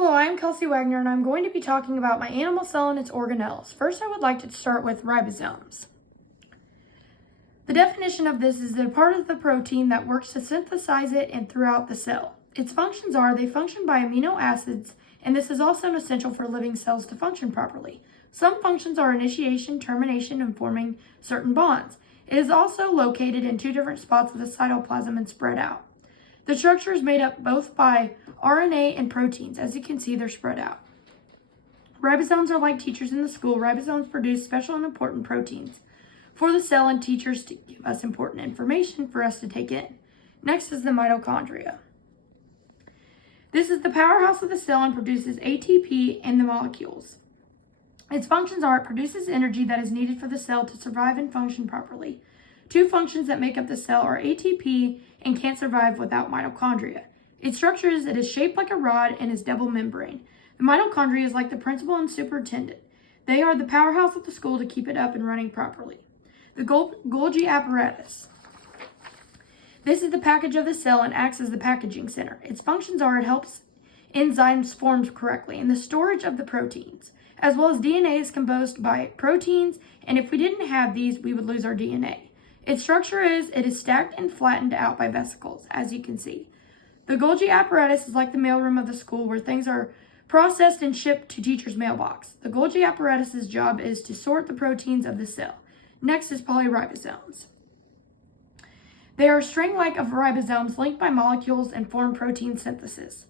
Hello, I am Kelsey Wagner, and I'm going to be talking about my animal cell and its organelles. First, I would like to start with ribosomes. The definition of this is a part of the protein that works to synthesize it and throughout the cell. Its functions are they function by amino acids, and this is also essential for living cells to function properly. Some functions are initiation, termination, and forming certain bonds. It is also located in two different spots of the cytoplasm and spread out. The structure is made up both by RNA and proteins. As you can see, they're spread out. Ribosomes are like teachers in the school. Ribosomes produce special and important proteins for the cell and teachers to give us important information for us to take in. Next is the mitochondria. This is the powerhouse of the cell and produces ATP in the molecules. Its functions are it produces energy that is needed for the cell to survive and function properly. Two functions that make up the cell are ATP and can't survive without mitochondria. Its structure is it is shaped like a rod and is double membrane. The mitochondria is like the principal and superintendent. They are the powerhouse of the school to keep it up and running properly. The Golgi apparatus. This is the package of the cell and acts as the packaging center. Its functions are it helps enzymes form correctly and the storage of the proteins, as well as DNA is composed by proteins, and if we didn't have these, we would lose our DNA. Its structure is it is stacked and flattened out by vesicles, as you can see. The Golgi apparatus is like the mailroom of the school where things are processed and shipped to teacher's mailbox. The Golgi apparatus's job is to sort the proteins of the cell. Next is polyribosomes. They are string-like of ribosomes linked by molecules and form protein synthesis.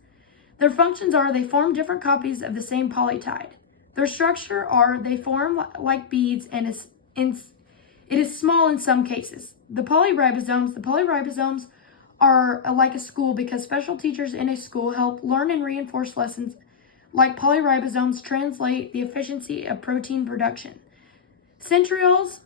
Their functions are they form different copies of the same polypeptide. Their structure are they form like beads and it is small in some cases. The polyribosomes are like a school because special teachers in a school help learn and reinforce lessons like polyribosomes translate the efficiency of protein production. Centrioles,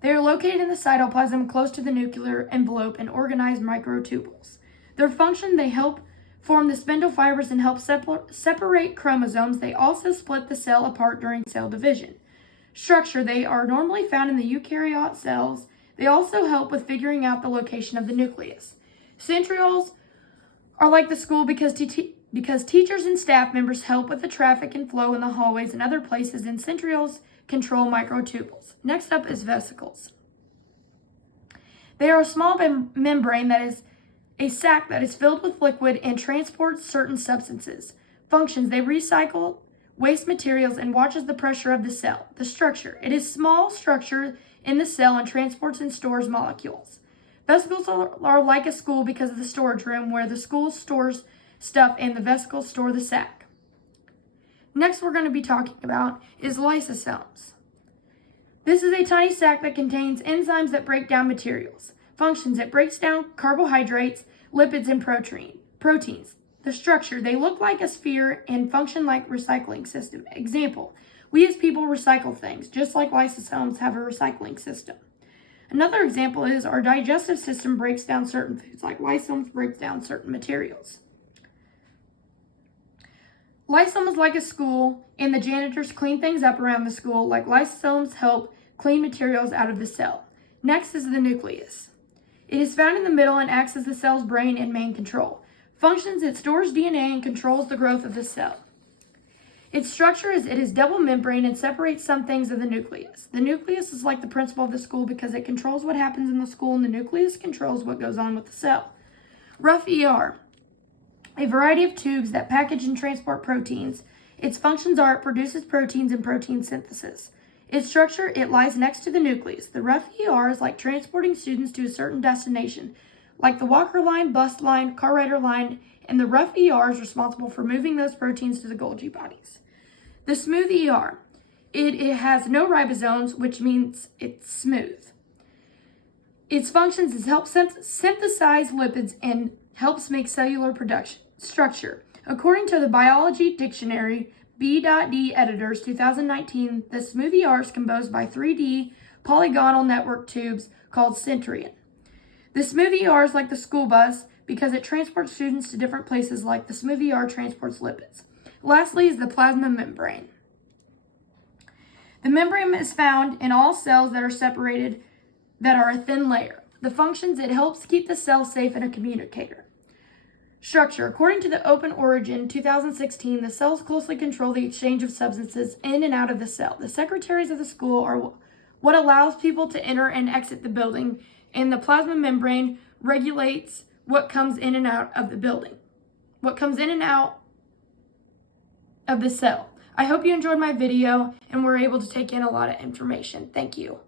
they are located in the cytoplasm close to the nuclear envelope and organize microtubules. Their function, they help form the spindle fibers and help separate chromosomes. They also split the cell apart during cell division. Structure, they are normally found in the eukaryote cells. They also help with figuring out the location of the nucleus. Centrioles are like the school because teachers and staff members help with the traffic and flow in the hallways and other places, and centrioles control microtubules. Next up is vesicles. They are a small membrane that is a sac that is filled with liquid and transports certain substances. Functions, they recycle waste materials and watches the pressure of the cell. The structure, it is small structure in the cell and transports and stores molecules. Vesicles are like a school because of the storage room where the school stores stuff and the vesicles store the sac. Next we're going to be talking about is lysosomes. This is a tiny sac that contains enzymes that break down materials. Functions, it breaks down carbohydrates, lipids, and proteins. The structure, they look like a sphere and function like recycling system. Example, we as people recycle things, just like lysosomes have a recycling system. Another example is our digestive system breaks down certain foods, like lysosomes breaks down certain materials. Lysosome is like a school, and the janitors clean things up around the school, like lysosomes help clean materials out of the cell. Next is the nucleus. It is found in the middle and acts as the cell's brain and main control. Functions, it stores DNA and controls the growth of the cell. Its structure is it is double membrane and separates some things of the nucleus. The nucleus is like the principal of the school because it controls what happens in the school and the nucleus controls what goes on with the cell. Rough ER, a variety of tubes that package and transport proteins. Its functions are it produces proteins and protein synthesis. Its structure, it lies next to the nucleus. The rough ER is like transporting students to a certain destination, like the walker line, bus line, car rider line, and the rough ER is responsible for moving those proteins to the Golgi bodies. The smooth ER, it has no ribosomes, which means it's smooth. Its functions is help synthesize lipids and helps make cellular production. Structure, according to the Biology Dictionary, B.D. Editors 2019, the smooth ER is composed by 3D polygonal network tubes called centrion. The smooth ER is like the school bus because it transports students to different places like the smooth ER transports lipids. Lastly is the plasma membrane. The membrane is found in all cells that are separated that are a thin layer. The functions, it helps keep the cell safe and a communicator. Structure. According to the Open Origin 2016, the cells closely control the exchange of substances in and out of the cell. The secretaries of the school are what allows people to enter and exit the building, and the plasma membrane regulates what comes in and out of the building, what comes in and out of the cell. I hope you enjoyed my video and were able to take in a lot of information. Thank you.